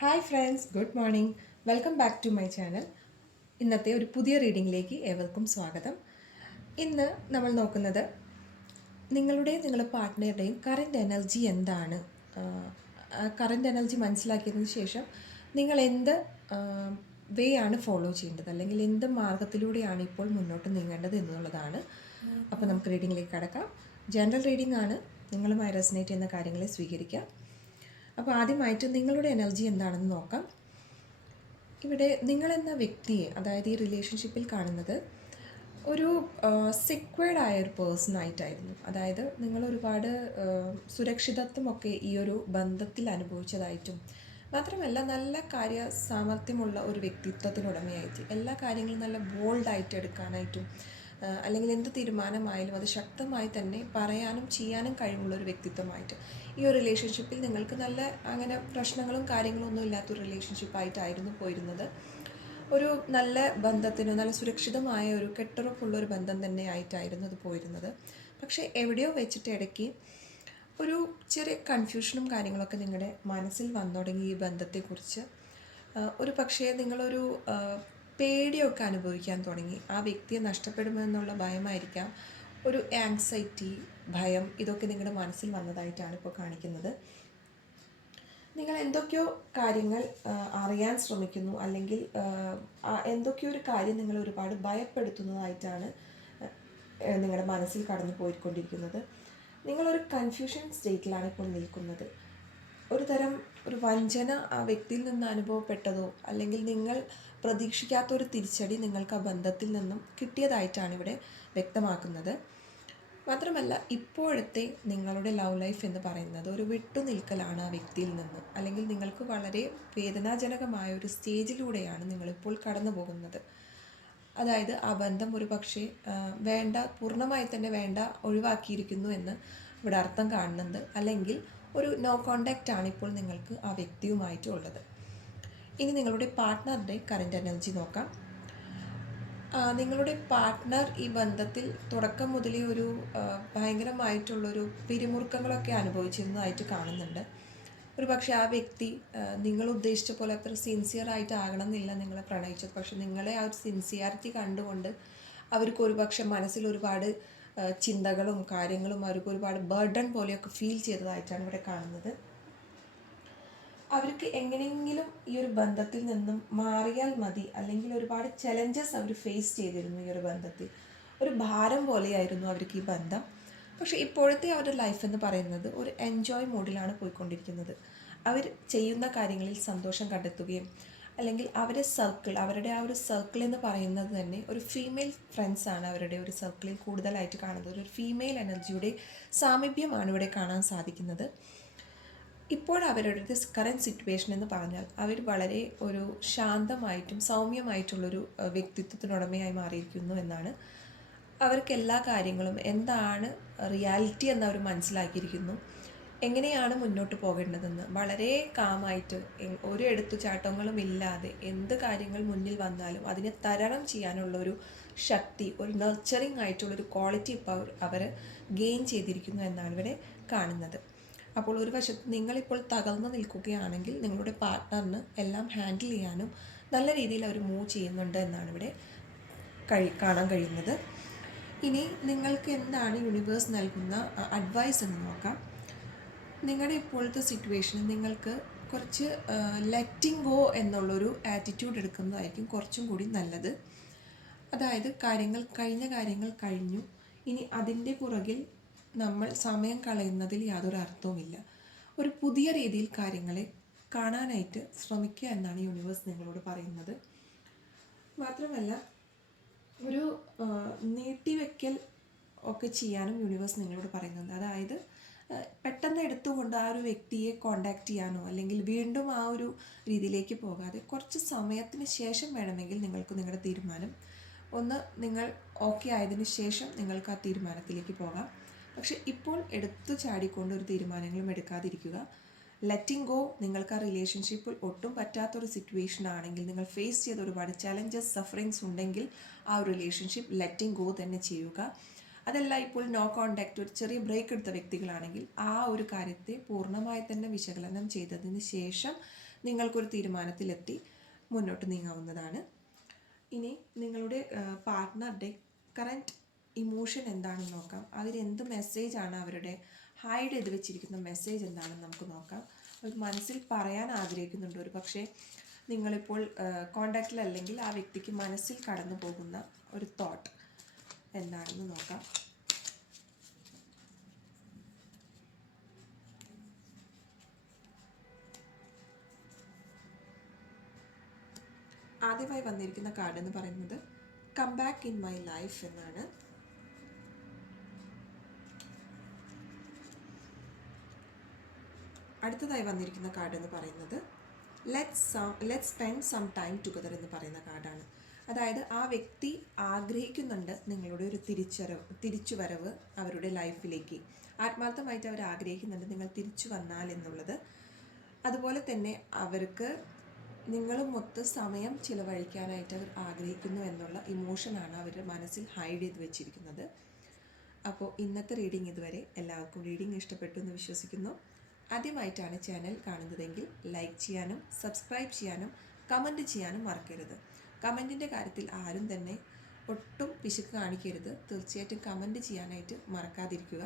Hi friends, good morning. Welcome back to my channel. ഇന്നത്തെ ഒരു പുതിയ റീഡിങ്ങിലേക്ക് ഏവർക്കും സ്വാഗതം. ഇന്ന് നമ്മൾ നോക്കുന്നത് നിങ്ങളുടെ പാർട്ട്ണറുടെയും കറൻറ്റ് എനർജി എന്താണ്. കറൻറ്റ് എനർജി മനസ്സിലാക്കിയതിന് ശേഷം നിങ്ങൾ എന്ത് വേ ആണ് ഫോളോ ചെയ്യേണ്ടത്, അല്ലെങ്കിൽ എന്ത് മാർഗത്തിലൂടെയാണ് ഇപ്പോൾ മുന്നോട്ട് നീങ്ങേണ്ടത് എന്നുള്ളതാണ്. അപ്പോൾ നമുക്ക് റീഡിങ്ങിലേക്ക് കടക്കാം. ജനറൽ റീഡിംഗ് ആണ്. നിങ്ങളുമായി റെസനേറ്റ് ചെയ്യുന്ന കാര്യങ്ങളെ സ്വീകരിക്കാം. അപ്പോൾ ആദ്യമായിട്ട് നിങ്ങളുടെ എനർജി എന്താണെന്ന് നോക്കാം. ഇവിടെ നിങ്ങളെന്ന വ്യക്തിയെ, അതായത് ഈ റിലേഷൻഷിപ്പിൽ കാണുന്നത് ഒരു സെക്വേർഡ് ആയ ഒരു പേഴ്സൺ ആയിട്ടായിരുന്നു. അതായത് നിങ്ങൾ ഒരുപാട് സുരക്ഷിതത്വമൊക്കെ ഈ ഒരു ബന്ധത്തിൽ അനുഭവിച്ചതായിട്ടും, മാത്രമല്ല നല്ല കാര്യ സാമർഥ്യമുള്ള ഒരു വ്യക്തിത്വത്തിനുടമയായിട്ട് എല്ലാ കാര്യങ്ങളും നല്ല ബോൾഡായിട്ട് എടുക്കാനായിട്ടും, അല്ലെങ്കിൽ എന്ത് തീരുമാനമായാലും അത് ശക്തമായി തന്നെ പറയാനും ചെയ്യാനും കഴിവുള്ള ഒരു വ്യക്തിത്വമായിട്ട് ഈ ഒരു റിലേഷൻഷിപ്പിൽ നിങ്ങൾക്ക് നല്ല അങ്ങനെ പ്രശ്നങ്ങളും കാര്യങ്ങളും ഒന്നും ഇല്ലാത്തൊരു റിലേഷൻഷിപ്പായിട്ടായിരുന്നു പോയിരുന്നത്. ഒരു നല്ല ബന്ധത്തിന്, നല്ല സുരക്ഷിതമായ ഒരു കെട്ടുറപ്പുള്ളൊരു ബന്ധം തന്നെ ആയിട്ടായിരുന്നു അത് പോയിരുന്നത്. പക്ഷേ എവിടെയോ വെച്ചിട്ട് ഇടയ്ക്ക് ഒരു ചെറിയ കൺഫ്യൂഷനും കാര്യങ്ങളൊക്കെ നിങ്ങളുടെ മനസ്സിൽ വന്നു തുടങ്ങി ഈ ബന്ധത്തെക്കുറിച്ച്. ഒരു പക്ഷേ നിങ്ങളൊരു പേടിയൊക്കെ അനുഭവിക്കാൻ തുടങ്ങി. ആ വ്യക്തിയെ നഷ്ടപ്പെടുമെന്നുള്ള ഭയമായിരിക്കാം, ഒരു ആങ്സൈറ്റി, ഭയം, ഇതൊക്കെ നിങ്ങളുടെ മനസ്സിൽ വന്നതായിട്ടാണ് ഇപ്പോൾ കാണിക്കുന്നത്. നിങ്ങൾ എന്തൊക്കെയോ കാര്യങ്ങൾ അറിയാൻ ശ്രമിക്കുന്നു, അല്ലെങ്കിൽ എന്തൊക്കെയോ ഒരു കാര്യം നിങ്ങൾ ഒരുപാട് ഭയപ്പെടുത്തുന്നതായിട്ടാണ് നിങ്ങളുടെ മനസ്സിൽ കടന്നു പോയിക്കൊണ്ടിരിക്കുന്നത്. നിങ്ങളൊരു കൺഫ്യൂഷൻ സ്റ്റേറ്റിലാണ് ഇപ്പോൾ നിൽക്കുന്നത്. ഒരു തരം ഒരു വഞ്ചന ആ വ്യക്തിയിൽ നിന്ന് അനുഭവപ്പെട്ടതോ, അല്ലെങ്കിൽ നിങ്ങൾ പ്രതീക്ഷിക്കാത്തൊരു തിരിച്ചടി നിങ്ങൾക്ക് ആ ബന്ധത്തിൽ നിന്നും കിട്ടിയതായിട്ടാണ് ഇവിടെ വ്യക്തമാക്കുന്നത്. മാത്രമല്ല ഇപ്പോഴത്തെ നിങ്ങളുടെ ലവ് ലൈഫ് എന്ന് പറയുന്നത് ഒരു വിട്ടുനിൽക്കലാണ് ആ വ്യക്തിയിൽ നിന്ന്, അല്ലെങ്കിൽ നിങ്ങൾക്ക് വളരെ വേദനാജനകമായ ഒരു സ്റ്റേജിലൂടെയാണ് നിങ്ങളിപ്പോൾ കടന്നു പോകുന്നത്. അതായത് ആ ബന്ധം ഒരു പക്ഷേ വേണ്ട, പൂർണ്ണമായി തന്നെ വേണ്ട, ഒഴിവാക്കിയിരിക്കുന്നു എന്ന് ഇവിടെ അർത്ഥം കാണുന്നുണ്ട്. അല്ലെങ്കിൽ ഒരു നോ കോണ്ടാക്റ്റ് ആണ് ഇപ്പോൾ നിങ്ങൾക്ക് ആ വ്യക്തിയുമായിട്ടുള്ളത്. ഇനി നിങ്ങളുടെ പാർട്ട്ണറുടെ കറൻറ്റ് എനർജി നോക്കാം. നിങ്ങളുടെ പാർട്ട്ണർ ഈ ബന്ധത്തിൽ തുടക്കം മുതലേ ഒരു ഭയങ്കരമായിട്ടുള്ളൊരു പിരിമുറുക്കങ്ങളൊക്കെ അനുഭവിച്ചിരുന്നതായിട്ട് കാണുന്നുണ്ട്. ഒരു പക്ഷേ ആ വ്യക്തി നിങ്ങൾ ഉദ്ദേശിച്ച പോലെ അത്ര സിൻസിയറായിട്ട് ആകണം എന്നില്ല നിങ്ങളെ പ്രണയിച്ചത്. പക്ഷെ നിങ്ങളെ ആ ഒരു സിൻസിയാരിറ്റി കണ്ടുകൊണ്ട് അവർക്ക് ഒരുപക്ഷെ മനസ്സിൽ ഒരുപാട് ചിന്തകളും കാര്യങ്ങളും അവർക്ക് ഒരുപാട് ബർഡൻ പോലെയൊക്കെ ഫീൽ ചെയ്തതായിട്ടാണ് ഇവിടെ കാണുന്നത്. അവർക്ക് എങ്ങനെയെങ്കിലും ഈ ഒരു ബന്ധത്തിൽ നിന്നും മാറിയാൽ മതി, അല്ലെങ്കിൽ ഒരുപാട് ചലഞ്ചസ് അവർ ഫേസ് ചെയ്തിരുന്നു ഈ ഒരു ബന്ധത്തിൽ. ഒരു ഭാരം പോലെയായിരുന്നു അവർക്ക് ഈ ബന്ധം. പക്ഷേ ഇപ്പോഴത്തെ അവരുടെ ലൈഫ് എന്ന് പറയുന്നത് ഒരു എൻജോയ് മോഡിലാണ് പോയിക്കൊണ്ടിരിക്കുന്നത്. അവർ ചെയ്യുന്ന കാര്യങ്ങളിൽ സന്തോഷം കണ്ടെത്തുകയും, അല്ലെങ്കിൽ അവരുടെ ആ ഒരു സർക്കിൾ എന്ന് പറയുന്നത് തന്നെ ഒരു ഫീമെയിൽ ഫ്രണ്ട്സാണ് അവരുടെ ഒരു സർക്കിളിൽ കൂടുതലായിട്ട് കാണുന്നത്. ഒരു ഫീമെയിൽ എനർജിയുടെ സാമീപ്യമാണ് ഇവിടെ കാണാൻ സാധിക്കുന്നത്. ഇപ്പോൾ അവരുടെ കറൻറ്റ് സിറ്റുവേഷൻ എന്ന് പറഞ്ഞാൽ അവർ വളരെ ഒരു ശാന്തമായിട്ടും സൗമ്യമായിട്ടുള്ളൊരു വ്യക്തിത്വത്തിനുടമയായി മാറിയിരിക്കുന്നു എന്നാണ്. അവർക്ക് എല്ലാ കാര്യങ്ങളും എന്താണ് റിയാലിറ്റി എന്ന് അവർ മനസ്സിലാക്കിയിരിക്കുന്നു, എങ്ങനെയാണ് മുന്നോട്ട് പോകേണ്ടതെന്ന് വളരെ കാമായിട്ട്, ഒരു എടുത്തുചാട്ടങ്ങളും ഇല്ലാതെ എന്ത് കാര്യങ്ങൾ മുന്നിൽ വന്നാലും അതിനെ തരണം ചെയ്യാനുള്ളൊരു ശക്തി, ഒരു നർച്ചറിങ് ആയിട്ടുള്ളൊരു ക്വാളിറ്റി ഇപ്പോൾ അവർ ഗെയിൻ ചെയ്തിരിക്കുന്നു എന്നാണ് ഇവിടെ കാണുന്നത്. അപ്പോൾ ഒരു വശത്ത് നിങ്ങളിപ്പോൾ തകർന്നു നിൽക്കുകയാണെങ്കിൽ നിങ്ങളുടെ പാർട്ട്ണറിന് എല്ലാം ഹാൻഡിൽ ചെയ്യാനും നല്ല രീതിയിൽ അവർ മൂവ് ചെയ്യുന്നുണ്ട് എന്നാണ് ഇവിടെ കാണാൻ കഴിയുന്നത്. ഇനി നിങ്ങൾക്ക് എന്താണ് യൂണിവേഴ്സ് നൽകുന്ന അഡ്വൈസ് എന്ന് നോക്കാം. നിങ്ങളുടെ ഇപ്പോഴത്തെ സിറ്റുവേഷനിൽ നിങ്ങൾക്ക് കുറച്ച് ലെറ്റിംഗ് ഗോ എന്നുള്ളൊരു ആറ്റിറ്റ്യൂഡ് എടുക്കുന്നതായിരിക്കും കുറച്ചും കൂടി നല്ലത്. അതായത് കഴിഞ്ഞ കാര്യങ്ങൾ കഴിഞ്ഞു, ഇനി അതിൻ്റെ പുറകിൽ നമ്മൾ സമയം കളയുന്നതിൽ യാതൊരു അർത്ഥവുമില്ല. ഒരു പുതിയ രീതിയിൽ കാര്യങ്ങളെ കാണാനായിട്ട് ശ്രമിക്കുക എന്നാണ് യൂണിവേഴ്സ് നിങ്ങളോട് പറയുന്നത്. മാത്രമല്ല ഒരു നീട്ടിവെക്കൽ ഒക്കെ ചെയ്യാനും യൂണിവേഴ്സ് നിങ്ങളോട് പറയുന്നുണ്ട്. അതായത് പെട്ടെന്ന് എടുത്തുകൊണ്ട് ആ ഒരു വ്യക്തിയെ കോണ്ടാക്ട് ചെയ്യാനോ, അല്ലെങ്കിൽ വീണ്ടും ആ ഒരു രീതിയിലേക്ക് പോകാതെ കുറച്ച് സമയത്തിന് ശേഷം വേണമെങ്കിൽ നിങ്ങൾക്ക് നിങ്ങളുടെ തീരുമാനം നിങ്ങൾ ഓക്കെ ആയതിനു ശേഷം നിങ്ങൾക്ക് ആ തീരുമാനത്തിലേക്ക് പോകാം. പക്ഷെ ഇപ്പോൾ എടുത്തു ചാടിക്കൊണ്ട് ഒരു തീരുമാനങ്ങളും എടുക്കാതിരിക്കുക. ലെറ്റിംഗ് ഗോ, നിങ്ങൾക്ക് ആ റിലേഷൻഷിപ്പിൽ ഒട്ടും പറ്റാത്തൊരു സിറ്റുവേഷൻ ആണെങ്കിൽ, നിങ്ങൾ ഫേസ് ചെയ്ത ഒരുപാട് ചലഞ്ചസ്, സഫറിങ്സ് ഉണ്ടെങ്കിൽ ആ ഒരു റിലേഷൻഷിപ്പ് ലെറ്റിംഗ് ഗോ തന്നെ ചെയ്യുക. അതല്ല, ഇപ്പോൾ നോ കോണ്ടാക്റ്റ്, ഒരു ചെറിയ ബ്രേക്ക് എടുത്ത വ്യക്തികളാണെങ്കിൽ ആ ഒരു കാര്യത്തെ പൂർണ്ണമായി തന്നെ വിശകലനം ചെയ്തതിന് ശേഷം നിങ്ങൾക്കൊരു തീരുമാനത്തിലെത്തി മുന്നോട്ട് നീങ്ങാവുന്നതാണ്. ഇനി നിങ്ങളുടെ പാർട്ട്ണറുടെ കറൻറ്റ് ഇമോഷൻ എന്താണെന്ന് നോക്കാം. അവരെന്ത് മെസ്സേജാണ്, അവരുടെ ഹൈഡ് ചെയ്ത് വെച്ചിരിക്കുന്ന മെസ്സേജ് എന്താണെന്ന് നമുക്ക് നോക്കാം. അവർ മനസ്സിൽ പറയാൻ ആഗ്രഹിക്കുന്നുണ്ട്. ഒരു പക്ഷേ നിങ്ങളിപ്പോൾ കോണ്ടാക്റ്റിലല്ലെങ്കിൽ ആ വ്യക്തിക്ക് മനസ്സിൽ കടന്നു പോകുന്ന ഒരു തോട്ട് എന്താണെന്ന് നോക്കാം. ആദ്യമായി വന്നിരിക്കുന്ന കാർഡ് എന്ന് പറയുന്നത് come back in my life എന്നാണ്. അടുത്തതായി വന്നിരിക്കുന്ന കാർഡ് എന്ന് പറയുന്നത് let's spend some time together എന്ന് പറയുന്ന കാർഡാണ്. അതായത് ആ വ്യക്തി ആഗ്രഹിക്കുന്നുണ്ട് നിങ്ങളുടെ ഒരു തിരിച്ചുവരവ് അവരുടെ ലൈഫിലേക്ക്. ആത്മാർത്ഥമായിട്ട് അവർ ആഗ്രഹിക്കുന്നുണ്ട് നിങ്ങൾ തിരിച്ചു വന്നാൽ എന്നുള്ളത്. അതുപോലെ തന്നെ അവർക്ക് നിങ്ങളുമൊത്ത് സമയം ചിലവഴിക്കാനായിട്ട് അവർ ആഗ്രഹിക്കുന്നു എന്നുള്ള ഇമോഷനാണ് അവർ മനസ്സിൽ ഹൈഡ് ചെയ്ത് വെച്ചിരിക്കുന്നത്. അപ്പോൾ ഇന്നത്തെ റീഡിംഗ് ഇതുവരെ. എല്ലാവർക്കും റീഡിംഗ് ഇഷ്ടപ്പെട്ടു എന്ന് വിശ്വസിക്കുന്നു. ആദ്യമായിട്ടാണ് ചാനൽ കാണുന്നതെങ്കിൽ ലൈക്ക് ചെയ്യാനും സബ്സ്ക്രൈബ് ചെയ്യാനും കമൻറ്റ് ചെയ്യാനും മറക്കരുത്. കമൻറ്റിൻ്റെ കാര്യത്തിൽ ആരും തന്നെ ഒട്ടും പിശുക്ക് കാണിക്കരുത്. തീർച്ചയായിട്ടും കമൻറ്റ് ചെയ്യാനായിട്ട് മറക്കാതിരിക്കുക.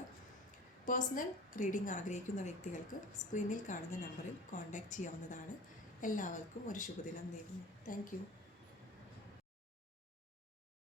പേഴ്സണൽ റീഡിംഗ് ആഗ്രഹിക്കുന്ന വ്യക്തികൾക്ക് സ്ക്രീനിൽ കാണുന്ന നമ്പറിൽ കോൺടാക്റ്റ് ചെയ്യാവുന്നതാണ്. എല്ലാവർക്കും ഒരു ശുഭദിനം നേരുന്നു. Thank you.